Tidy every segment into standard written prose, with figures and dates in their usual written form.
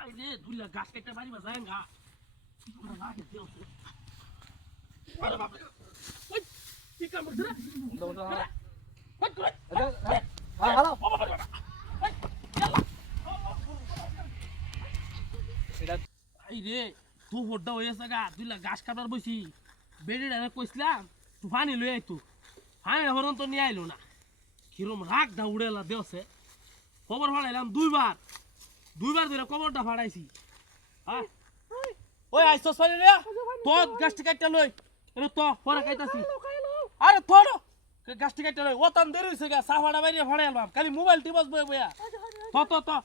আইলে দুইলা গাছ কেটে বাড়ি বা যায় গা আরে বাপ রে ওই কি কাম করছ রে কই কই হ্যালো এটা আই রে তো বড় হইছে গা দুইলা গাছ কাটার বইছি বেড়িটা আমি কইছিলাম তুই পানি লই আইতু পানি হরন তো নিয়ে আইলো না কিরম রাগ দা উড়েলা দেওছে খবর ফাড়াইলাম দুইবার ধরে খবরটা ফাড়াইছি হ্যাঁ ওই আইসস পানি রে তো গাছটি কাটতে লই এনে তো পরে খাইতাছি আরে থোড় গাছটি কাটতে লই ওতান দেরি হইছে গা সাফাড়া বাইরে ফাড়াইলাম খালি মোবাইল টিপস বয়ে বয়া তো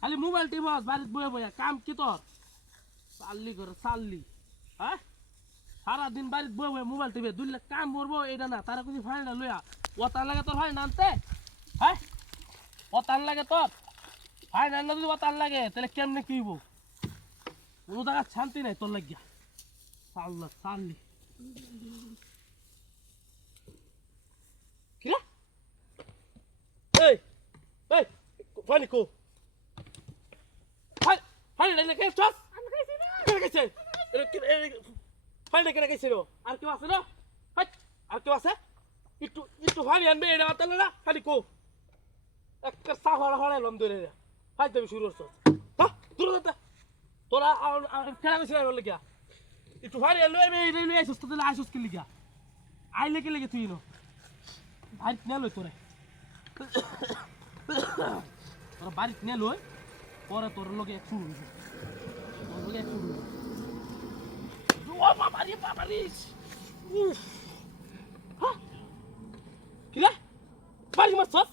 খালি মোবাইল টিপস বাড়িতে বয়ে বয়া কাম কি তোর চাললি করে চাললি হ্যাঁ সারাদিন বাড়িতে বয়ে বয়ে মোবাইল টিপে দুইলে কাম করবো এটা না তারা কিছু ফাইনা লইয়া ওতান লাগে তোর ফাইন আনতে হ্যাঁ ওতান লাগে তোর ফাইন আনলে যদি ওতান লাগে তাহলে কেমনে কি হইব কোনো জায়গা শান্তি নাই তোর লাগিয়া চাল্লা চাললি কি রে এই এই ফানি কো ফানি নাই লাগে চস আমি খাইছি না কেন খাইছে ফানি কেন খাইছে আর কি আছে না আর কি আছে একটু ফানি আনবে এটা আতালে না ফানি কো একটা সাফাড়া ফাড়াইলাম ধরে ফাইজ দেবে শুরু করছ হ্যাঁ দূর দূর তোরা খেলা গেছিলাম বলে গিয়া একটু ফাড়ি আনলো আমি এই লই আইসস তো আইসস কি লিগা আইলে কি লিগে তুই নো বাড়িতে নে লই তোরে তোরা বাড়িতে নে লই পরে তোর লগে এক শুরু হইছে তোর লগে এক শুরু ও বাবারি উফ হ্যাঁ কি রে বাড়ি মারছস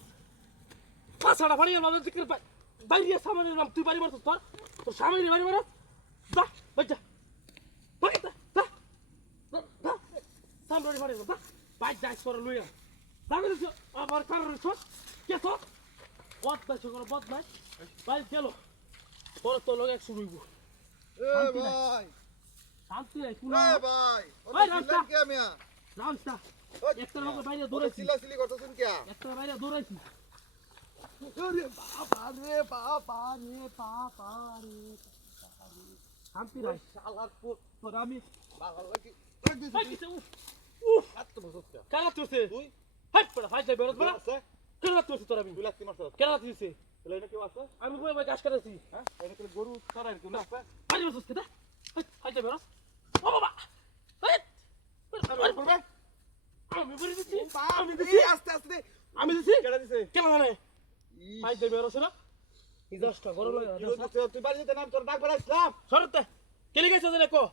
পাছাড়া বাড়ি গেল জিকির বাইরে সামনে নাম তুই বাড়ি মারছস তোর সামনে বাড়ি মারছ যা বাচ্চা বাচ্চা যা সামনে বাড়ি যা বাইক যাইস করে লইয়া দাঁড়ে দিছ আবার কারণ ছস কে ছস বদমাইশ করে বদমাইশ বাইক গেল তোর তো লগে এক শুরু হইব এ ভাই শান্তি নাই কোন এ ভাই ওই ওটা রাস্তা কে মিয়া রাস্তা একটা লোক বাইরে দৌড়াইছি চিল্লাচিল্লি করতেছেন কে একটা বাইরে দৌড়াইছি আরে বাবা রে বাবা রে বাবা রে শান্তি নাই শালার তোর আমি বাবা লাগি ভাই কিছে উফ এত বসছ কে কারা তুইছে তুই হাট পড়া ফাইজ যাবে রস বড় আছে কারা তুইছে তোর আমি তুই লাগতি মারছ কারা তুইছে বলে এটা কি আছে আমি বই বই গাছ কাটাছি হ্যাঁ এটা কি গরু চড়াই কি না বাইরে বসছ কেদা ফাইজ যাবে রস ও বাবা হাট আরে পড়বে আমি বলি দিছি আমি দিছি আস্তে আস্তে আমি দিছি কেডা দিছে কেন জানে ফাইজ যাবে রস না এই দশটা গরম লাগে তুই বাড়ি যেতে নাম তোর ডাক বেড়াইছিলাম সরতে কেলে গেছে দেখো